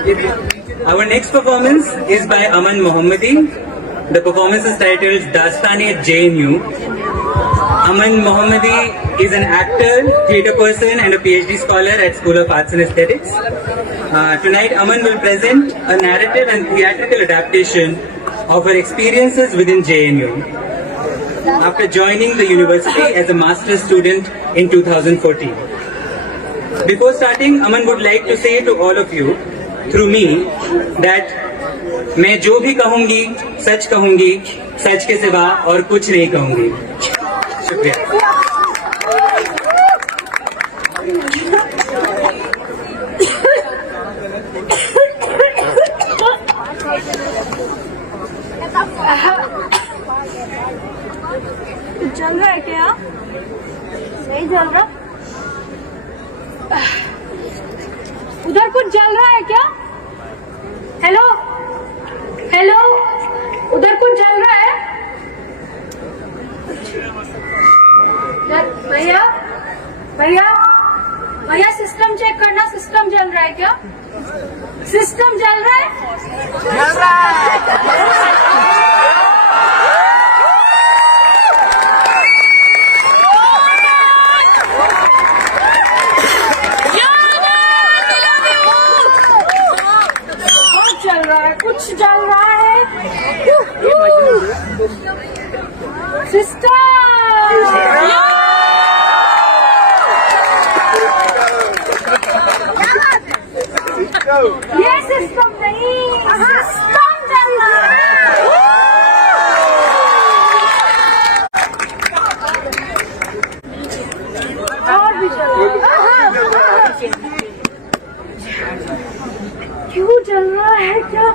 Our next performance is by Aman Mohammadi. The performance is titled Dastan-e-JNU. Aman Mohammadi is an actor, theatre person and a PhD scholar at School of Arts and Aesthetics. Tonight Aman will present a narrative and theatrical adaptation of her experiences within JNU after joining the university as a master's student in 2014. Before starting, Aman would like to say to all of you, through me, that मैं जो भी कहूंगी सच कहूंगी, सच के सिवा और कुछ नहीं कहूंगी। शुक्रिया। जल रहा है क्या? नहीं जल रहा। उधर कुछ जल रहा है क्या? हेलो हेलो, उधर कुछ जल रहा है? भैया भैया भैया, सिस्टम चेक करना, सिस्टम जल रहा है क्या? सिस्टम जल रहा है? जल रहा है। कुछ जल रहा है। सिस्टम, ये सिस्टम नहीं, सिस्टम जल रहा है। और भी जल रहा है। क्यों जल रहा है क्या?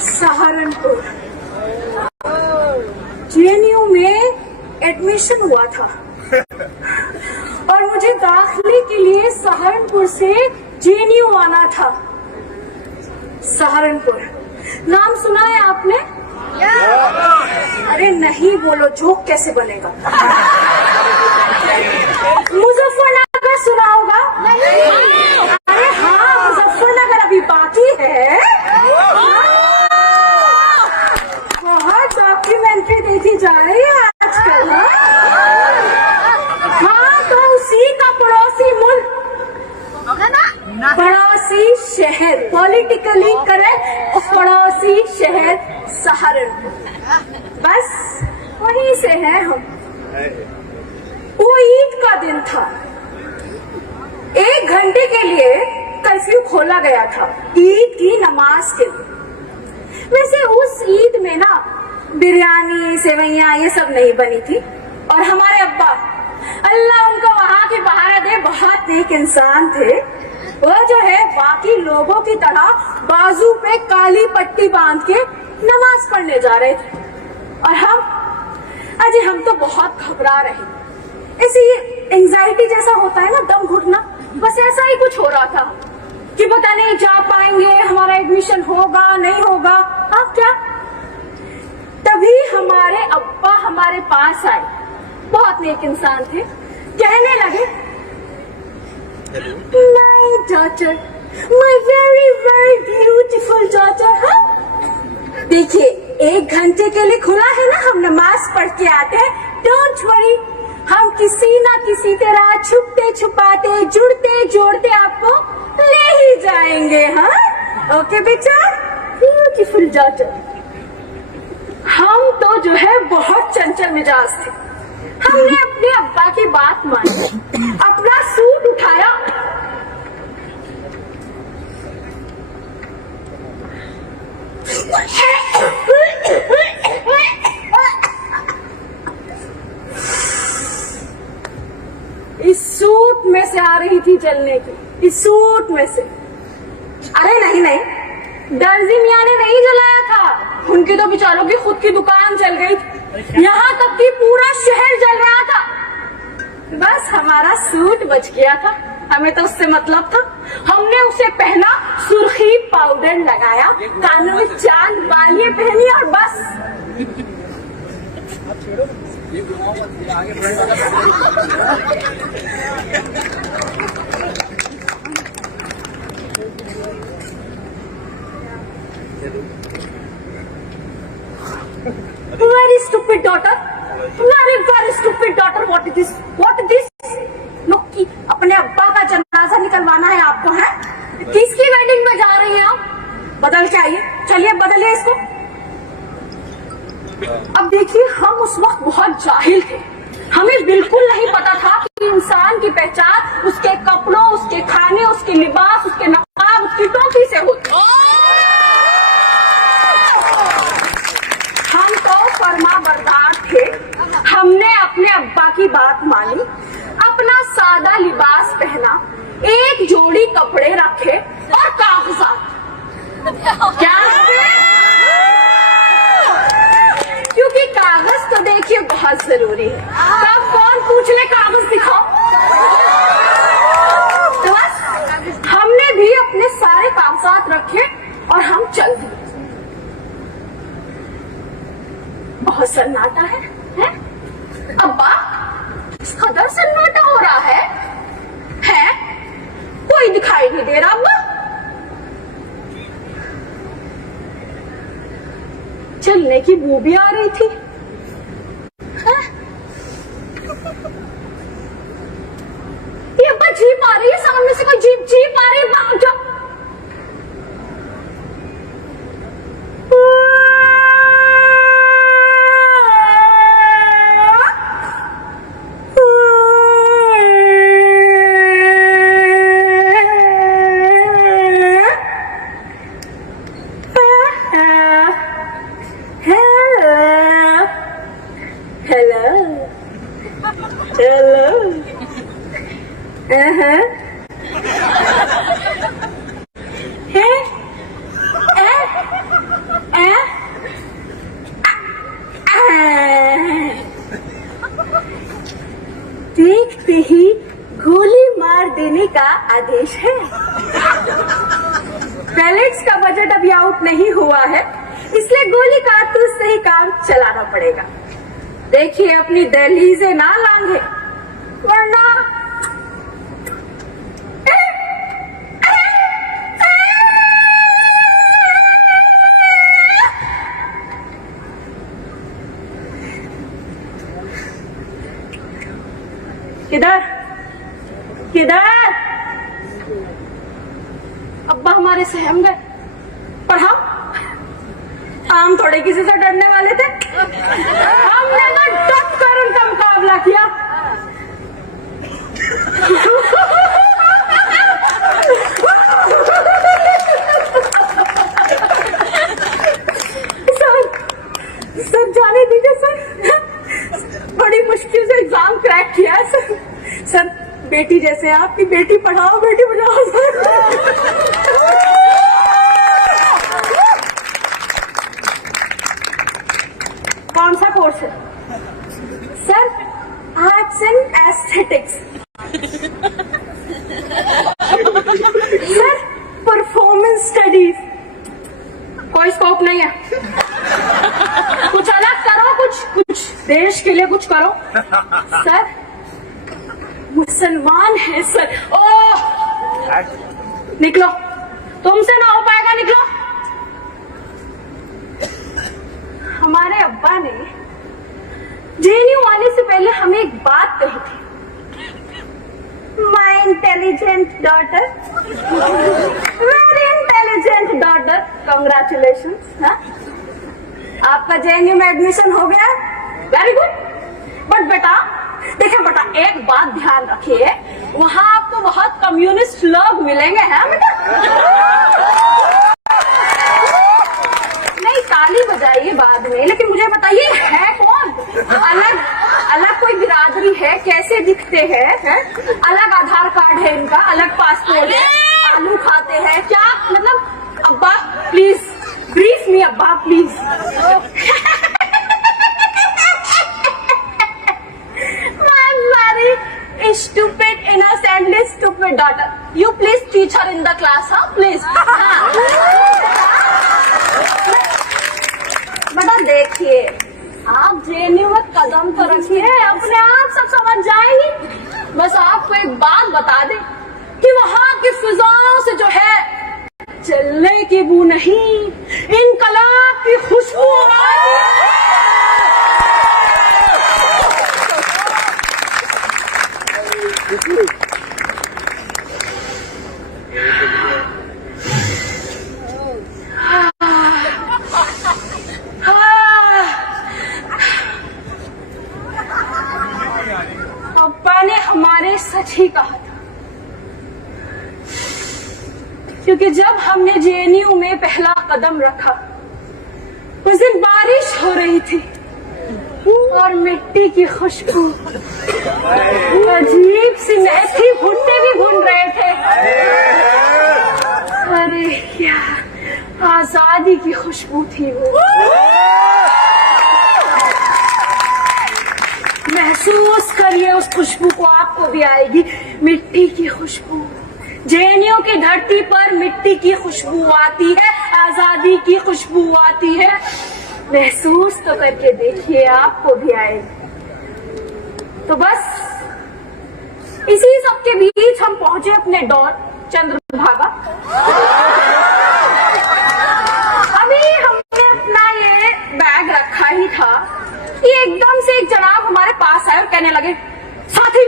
सहारनपुर जेएनयू में एडमिशन हुआ था और मुझे दाखिले के लिए सहारनपुर से जेएनयू आना था। सहारनपुर नाम सुना है आपने? अरे नहीं बोलो, जोक कैसे बनेगा? मुजफ्फरनगर सुना होगा? अरे हाँ, मुजफ्फरनगर अभी बाकी है। बहुत डॉक्यूमेंट्री देखी जा रही है आजकल। हाँ, तो उसी का पड़ोसी मुल्क, पड़ोसी शहर, पॉलिटिकली करेक्ट, पड़ोसी शहर सहारनपुर, बस वहीं से है हम। वो ईद का दिन था। 1 घंटे के लिए कर्फ्यू खोला गया था ईद की नमाज के लिए। वैसे उस ईद में ना बिरयानी, सेवैयां ये सब नहीं बनी थी। और हमारे अब्बा, अल्लाह उनको वहां की बहारा दे, बहुत नेक इंसान थे। वो जो है बाकी लोगों की तरह बाजू पे काली पट्टी बांध के नमाज पढ़ने जा रहे थे और हम तो बहुत घबरा रहे। ऐसे एंजाइटी जैसा होता है ना, दम घुटना, बस ऐसा ही कुछ हो रहा था कि पता नहीं जा पाएंगे, हमारा एडमिशन होगा नहीं होगा। अब क्या, तभी हमारे अब्बा हमारे पास आए, बहुत नेक इंसान थे। कहने लगे, my daughter, my very very beautiful daughter, हाँ देखिए 1 घंटे के लिए खुला है ना, हम नमाज पढ़ के आते हैं, डोंट वरी, हम किसी ना किसी तरह छुपते छुपाते, जुड़ते जोड़ते आपको ले ही जाएंगे। हाँ ओके बेटा, ब्यूटीफुल डॉटर। हम तो जो है बहुत चंचल मिजाज थे। हमने अपने अब्बा की बात मानी, अपना सूट उठाया रही थी जलने की इस सूट में से। अरे नहीं नहीं, दर्जी मियाँ ने नहीं जलाया था, उनकी तो बेचारों की खुद की दुकान जल गई थी, यहाँ तक कि पूरा शहर जल रहा था। बस हमारा सूट बच गया था, हमें तो उससे मतलब था। हमने उसे पहना, सुर्खी पाउडर लगाया, कानों में चांद बालियां पहनी और बस। Very stupid daughter, very stupid daughter. What is this? What is this? लोग की अपने अब्बा का जनाजा निकलवाना है आपको, है? किसकी वेडिंग में जा रही हैं आप? बदल के आइए, चलिए बदलिए इसको। अब देखिए, हम उस वक्त बहुत जाहिल थे, हमें बिल्कुल नहीं पता था कि इंसान की पहचान उसके कपड़ों, उसके खाने, उसके लिबास, उसके नकाब, उसकी टोपी से होती। हम तो फर्मा बरदार थे, हमने अपने अब्बा की बात मानी, अपना सादा लिबास पहना, एक जोड़ी कपड़े रखे और कागजात। क्या क्योंकि कागज तो देखिए बहुत जरूरी है। तब कौन पूछ ले कागज दिखाओ। तो बस हमने भी अपने सारे कागजात रखे और हम चल दिए। बहुत सन्नाटा है? अब्बा, इस कदर सन्नाटा हो रहा है? कोई दिखाई नहीं दे रहा अब्बा। चलने की बू भी आ रही थी। ये अब्बा जीप आ रही है, सामने से कोई जीप आ रही है। जो देखते ही गोली मार देने का आदेश है। पैलेट्स का बजट अभी आउट नहीं हुआ है, इसलिए गोली कारतूस से ही काम चलाना पड़ेगा। देखिए अपनी दहलीज़ें ना लांघे, वरना किधर किधर? अब्बा हमारे सहम गए, पर हम थोड़े किसी से डरने वाले थे। हमने तो डट कर उनका मुकाबला किया। सर जाने दीजिए सर, बड़ी मुश्किल से एग्जाम क्रैक किया है सर। बेटी जैसे है आपकी, बेटी पढ़ाओ बेटी पढ़ाओ सर। कौन सा कोर्स है sir? Arts and aesthetics. Sir performance studies. कोई स्कोप नहीं है, कुछ अलग करो, कुछ देश के लिए कुछ करो। सर मुसलमान है सर। ओह निकलो, तुमसे ना हो पाएगा, निकलो। हमारे अब्बा ने जेएनयू आने से पहले हमें एक बात कही थी। My intelligent daughter, very intelligent daughter, congratulations. आपका जेएनयू में एडमिशन हो गया, वेरी गुड। बट बेटा देखिए बेटा, एक बात ध्यान रखिए, वहां आपको बहुत कम्युनिस्ट लोग मिलेंगे, हैं बेटा? नहीं, ताली बजाइए बाद में, लेकिन मुझे बताइए है कौन? अलग कोई बिरादरी है, कैसे दिखते हैं? अलग आधार कार्ड है इनका, अलग पासपोर्ट है, आलू खाते हैं क्या? मतलब अब्बा प्लीज ब्रीफ मी अब्बा please. My stupid, innocently stupid daughter. You please teach her in the class, huh? Please. बेटा देखिए, आप जेएनयू में कदम तो रखिए, अपने आप सब समझ जाएंगी। बस आपको एक बात बता दें कि वहाँ की फिजाओं से जो है चलने की बू नहीं, इनकलाब की खुशबू आ रही है। पप्पा ने हमारे सच ही कहा था, क्योंकि जब हमने जेएनयू में पहला कदम रखा उस दिन बारिश हो रही थी और मिट्टी की खुशबू अजीब सी महकी, भुट्टे भी भून रहे थे। अरे क्या आजादी की खुशबू थी वो। महसूस करिए उस खुशबू को, आपको भी आएगी मिट्टी की खुशबू। जेएनयू की धरती पर मिट्टी की खुशबू आती है, आजादी की खुशबू आती है। महसूस तो करके देखिए, आपको भी आएगी। तो बस इसी सब के बीच हम पहुंचे अपने डॉन चंद्रभागा। अभी हमने अपना ये बैग रखा ही था कि एकदम से एक जनाब हमारे पास आए और कहने लगे, साथी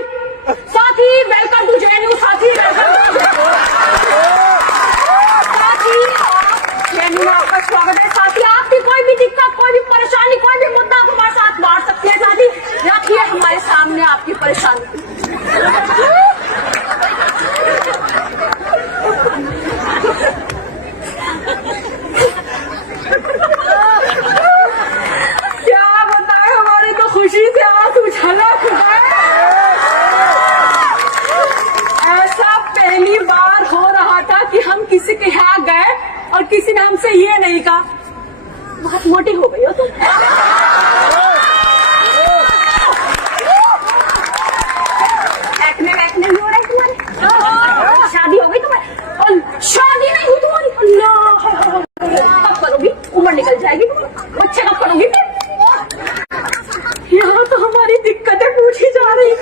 साथी वेलकम टू जेएनयू, साथी जेएनयू में आपका स्वागत है। साथी आपकी कोई भी दिक्कत, कोई भी परेशानी, कोई भी मुद्दा आप हमारे साथ बांट सकते हैं। साथी रखिए हमारे सामने आपकी परेशानी। क्या बताएं, हमारी तो खुशी से आंसू छलक गए। ऐसा पहली बार हो रहा था कि हम किसी के यहाँ गए और किसी ने हमसे ये नहीं कहा, बहुत मोटी हो गई हो तुम। एक्ने भी हो रहा है तुम्हारे? शादी हो गई तुम्हारी? और शादी नहीं हुई तुम्हारी? अल्लाह, कब करोगी? उम्र निकल जाएगी तुम्हारी, बच्चे कब करोगी फिर? यहाँ तो हमारी दिक्कतें पूछी जा रही है।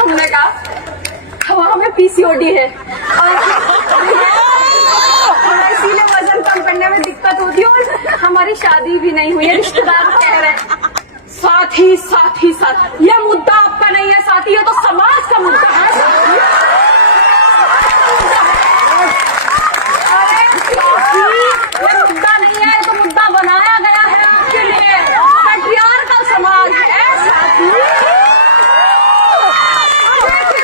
हमने कहा हमें पीसीओडी है और इसीलिए वजन कम करने में दिक्कत होती है और हमारी शादी भी नहीं हुई है। रिश्तेदार कह रहे हैं साथी साथी साथी, यह मुद्दा आपका नहीं है साथी, ये तो समाज का मुद्दा है। अरे साथी, ये मुद्दा नहीं है, ये तो मुद्दा बनाया गया है आपके लिए। पैट्रियार्कल समाज है साथी।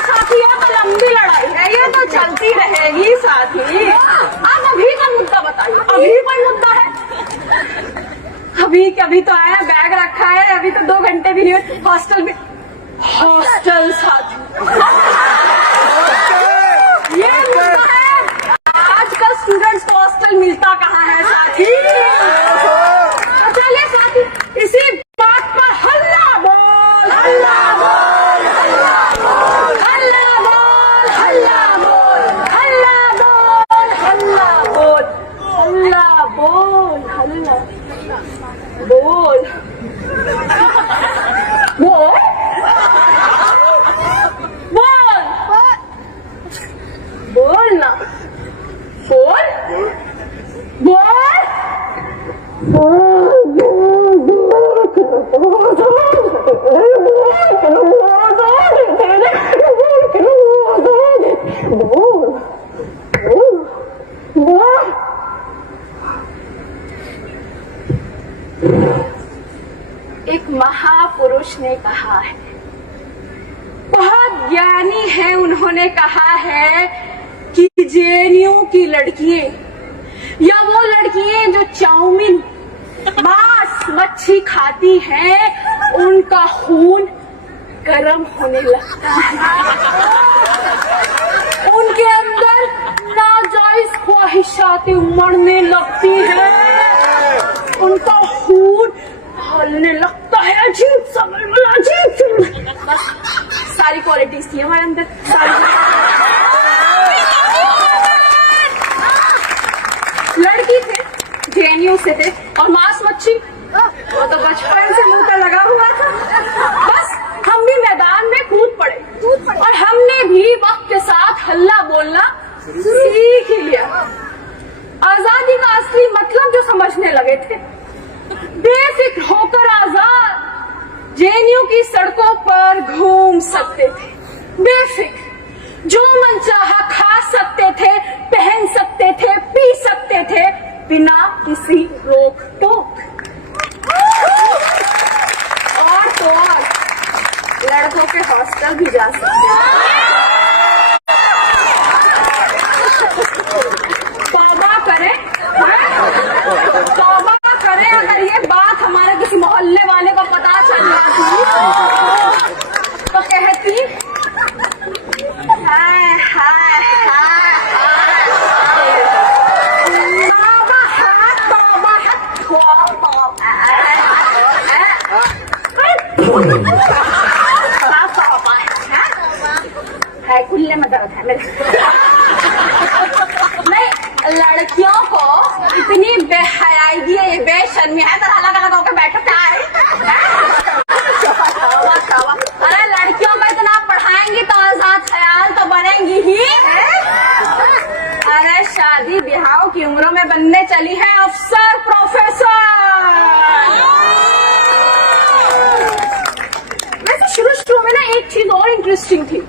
साथी ये तो लंबी लड़ाई है, ये तो चलती रहेगी साथी। आप अभी का मुद्दा बताइए, अभी कोई मुद्दा है? अभी तो आया, बैग रखा है, अभी तो 2 घंटे भी नहीं हुए। हॉस्टल में, हॉस्टल साथी ये मुद्दा है। आजकल स्टूडेंट्स को हॉस्टल मिलता कहाँ है साथी? चलिए साथी, इसी बात पर हल्ला बोल, हल्ला बोल, हल्ला बोल, हल्ला बोल, हल्ला बोल, हल्ला बोल, हल्ला बोल, हल्ला बोल, हल्ला बोल, बोल, बोल, बोल ना, बोल, बोल। एक महापुरुष ने कहा है, बहुत ज्ञानी है, उन्होंने कहा है कि जेएनयू की लड़कियां या वो लड़कियां जो चाउमीन, मांस, मच्छी खाती हैं, उनका खून गर्म होने लगता है, उनके अंदर नाजायज ख्वाहिशातें उमड़ने लगती है, उनका खून खौलने लगता है, अजीब सा मलमला, अजीब सी, बस सारी क्वालिटीज थी हमारे अंदर, लड़की थे, जेएनयू से थे, और मांस मच्छी वो तो बचपन से मुंह पे लगा हुआ था। बस हम भी मैदान में कूद पड़े और हमने भी वक्त के साथ हल्ला बोलना सीख ही लिया। आजादी का असली मतलब जो समझने लगे थे, बेफिक्र होकर आजाद जेएनयू की सड़कों पर घूम सकते थे, बेफिक्र जो मन चाहा खा सकते थे, पहन सकते थे, पी सकते थे, बिना किसी रोक टोक। और तो और लड़कों के हॉस्टल भी जा सकते हैं। तौबा करें, तौबा करें, अगर ये बात हमारे किसी मोहल्ले वाले को पता चल जाती तो कहती हाय हाय हाय, तौबा है, तौबा है, है कुल्ले में दर्द है मेरे। नहीं, लड़कियों को इतनी बेहयागी है, ये बेशर्मी है, तरह अलग अलग होकर बैठो क्या है? अरे लड़कियों को इतना पढ़ाएंगी तो आजाद ख्याल तो बनेंगी ही। अरे शादी ब्याह की उम्रों में बनने चली है अफसर, प्रोफेसर। वैसे शुरू में ना एक चीज और इंटरेस्टिंग थी,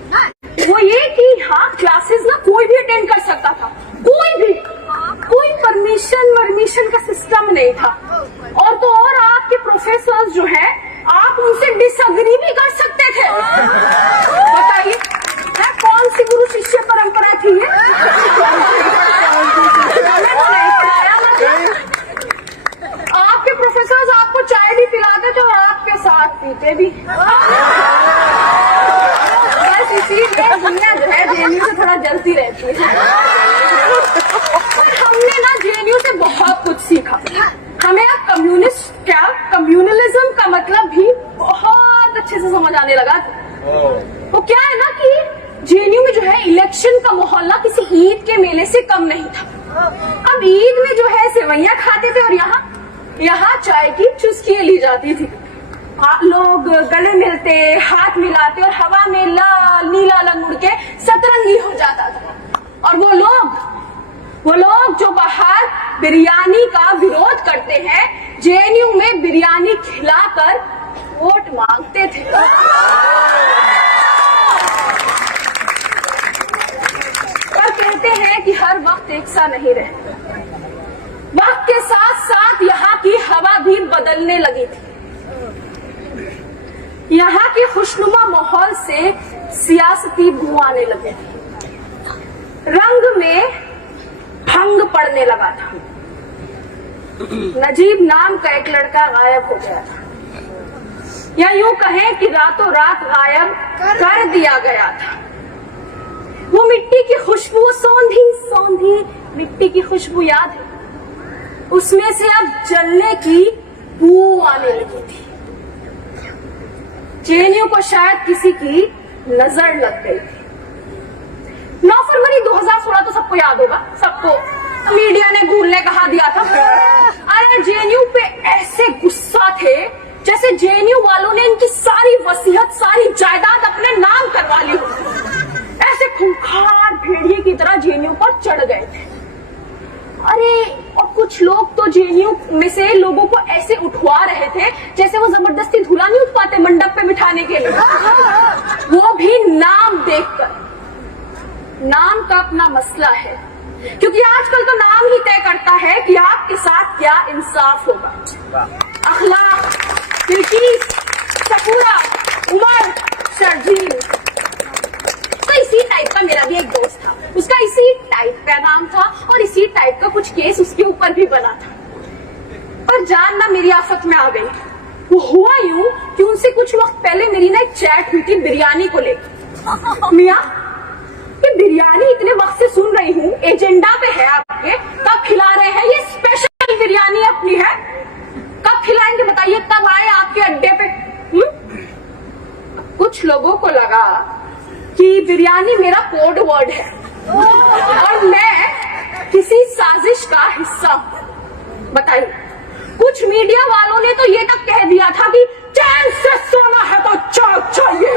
वो ये कि हाँ क्लासेस ना कोई भी अटेंड कर सकता था, कोई भी, कोई परमिशन का सिस्टम नहीं था। और तो और आपके प्रोफेसर्स जो हैं, आप उनसे डिसएग्री भी कर सकते थे। बताइए कौन सी गुरु शिष्य परंपरा थी ये? आपके प्रोफेसर्स आपको चाय भी पिलाते थे और आपके साथ पीते भी। बस इसीलिए दुनिया जो है जेएनयू से थोड़ा जलती रहती है। हमने ना जेएनयू से बहुत कुछ सीखा। हमें अब कम्युनलिज्म का मतलब भी बहुत अच्छे से समझ आने लगा। वो क्या है ना कि जेएनयू में जो है इलेक्शन का माहौल ना किसी ईद के मेले से कम नहीं था। अब ईद में जो है सेवैयां खाते थे और यहाँ चाय की चुस्कियां ली जाती थी। लोग गले मिलते, हाथ मिलाते और हवा में लाल नीला रंग उड़ के सतरंगी हो जाता था। और वो लोग जो बाहर बिरयानी का विरोध करते हैं, जेएनयू में बिरयानी खिलाकर वोट मांगते थे। पर कहते हैं कि हर वक्त एक सा नहीं रहता। वक्त के साथ साथ यहाँ की हवा भी बदलने लगी थी। यहाँ के खुशनुमा माहौल से सियासती बू आने लगे थे। रंग में भंग पड़ने लगा था। नजीब नाम का एक लड़का गायब हो गया था, या यूं कहें कि रातों रात गायब कर दिया गया था। वो मिट्टी की खुशबू, सौंधी मिट्टी की खुशबू याद है? उसमें से अब जलने की बू आने लगी थी। जेएनयू को शायद किसी की नजर लग गई थी। 9 फरवरी 2016 तो सबको याद होगा, सबको मीडिया ने भूलने कहा दिया था। अरे जेएनयू पे ऐसे गुस्सा थे जैसे जेएनयू वालों ने इनकी सारी वसीयत, सारी जायदाद अपने नाम करवा ली हो। ऐसे खूंखार भेड़िए की तरह जेएनयू पर चढ़ गए थे। अरे और कुछ लोग तो जेएनयू में से लोगों को ऐसे उठवा रहे थे जैसे वो जबरदस्ती धूला नहीं उठवाते मंडप पे बिठाने के लिए, वो भी नाम देखकर। नाम का अपना मसला है, क्योंकि आजकल तो नाम ही तय करता है कि आपके साथ क्या इंसाफ होगा। अखलाक, बिल्किस, सफूरा, उमर, शर्जील। तो इसी टाइप का मेरा भी एक दोस्त था, उसका इसी टाइप का नाम था और इसी टाइप का कुछ केस उसके ऊपर भी बना था। पर जान ना मेरी आफत में आ गई। वो हुआ यूं कि उनसे कुछ वक्त पहले मेरी ना एक चैट हुई थी बिरयानी को लेकर। मियाँ, ये बिरयानी इतने वक्त से सुन रही हूँ, एजेंडा पे है आपके, कब खिला रहे हैं? ये स्पेशल बिरयानी अपनी है, कब खिलाएंगे बताइए, कब आए आपके अड्डे पे? कुछ लोगों को लगा कि बिरयानी मेरा कोड वर्ड है और मैं किसी साजिश का हिस्सा हूं। बताइए, कुछ मीडिया वालों ने तो ये तक कह दिया था कि चैन से सोना है तो चाक चाहिए,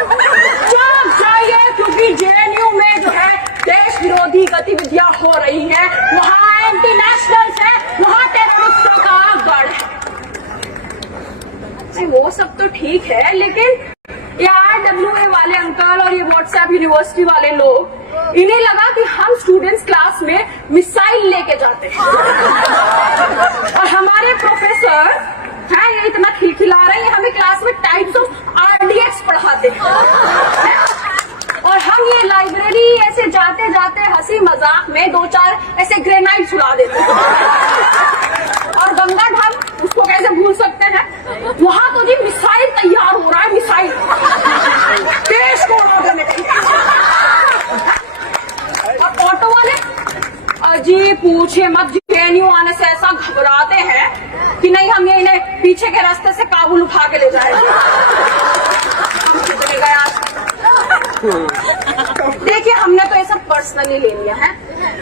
चाक चाहिए, क्योंकि जेएनयू में जो है देश विरोधी गतिविधियां हो रही हैं, वहां एंटी नेशनल्स है, वहां टेररिस्टों का गढ़ है। वो सब तो ठीक है, लेकिन ये RWA वाले अंकल और ये व्हाट्सएप यूनिवर्सिटी वाले लोग, इन्हें लगा कि हम स्टूडेंट्स क्लास में मिसाइल लेके जाते हैं और हमारे प्रोफेसर हैं ये इतना खिलखिला रहे हैं, हमें क्लास में टाइप्स ऑफ RDX पढ़ाते हैं और हम ये लाइब्रेरी ऐसे जाते जाते हंसी मजाक में 2-4 ऐसे ग्रेनाइड उड़ा देते हैं। और गंगा धाम, उसको कैसे भूल सकते हैं? वहां तो जी मिसाइल तैयार हो रहा है, मिसाइल देश को उड़ा देने के लिए। और ऑटो वाले अजी पूछे मत, जेएनयू आने से ऐसा घबराते हैं कि नहीं हम ये इन्हें पीछे के रास्ते से काबुल उठा के ले जाएंगे। हम कितने गए आज? देखिए, हमने तो ये सब पर्सनली ले लिया है,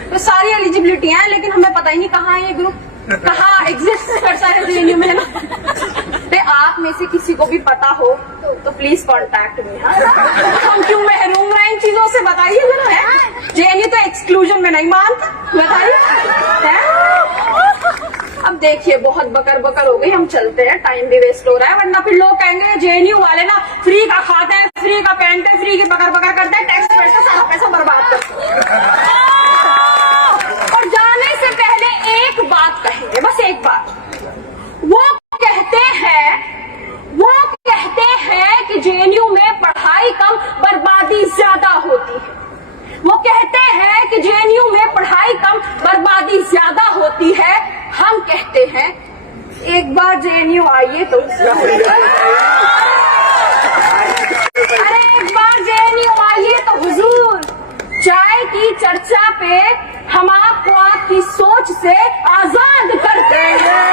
तो सारी एलिजिबिलिटी है, लेकिन हमें पता ही नहीं कहाँ है ये ग्रुप, कहाँ एग्जिस्ट करता है जेएनयू में, है ना? आप में से किसी को भी पता हो तो प्लीज कांटेक्ट मी। हम क्यों महरूम रहे इन चीजों से, बताइए जरा। जेएनयू तो एक्सक्लूजन में नहीं मानता, बताइए। अब देखिए, बहुत बकर बकर हो गई, हम चलते हैं, टाइम भी वेस्ट हो रहा है, वरना फिर लोग कहेंगे जेएनयू वाले ना फ्री का खाते हैं, फ्री का पहनते हैं, फ्री की बकर बकर करते हैं, टैक्स पैसा सारा पैसा बर्बाद करते हैं। और जाने से पहले एक बात कहेंगे, बस एक बात। वो कहते हैं कि जेएनयू में पढ़ाई कम बर्बादी ज्यादा होती है। वो कहते हैं कि जेएनयू में पढ़ाई कम बर्बादी ज्यादा होती है। हम कहते हैं एक बार जेएनयू आइए तो अरे एक बार जेएनयू आइए तो हुजूर, चाय की चर्चा पे हम आपको आपकी सोच से आजाद करते हैं।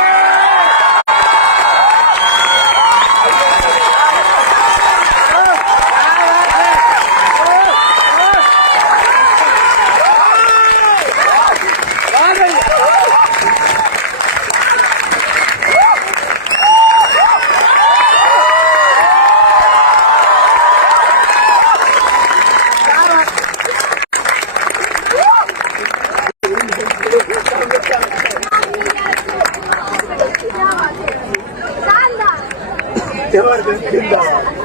जबरदस्त जिंदाबाद।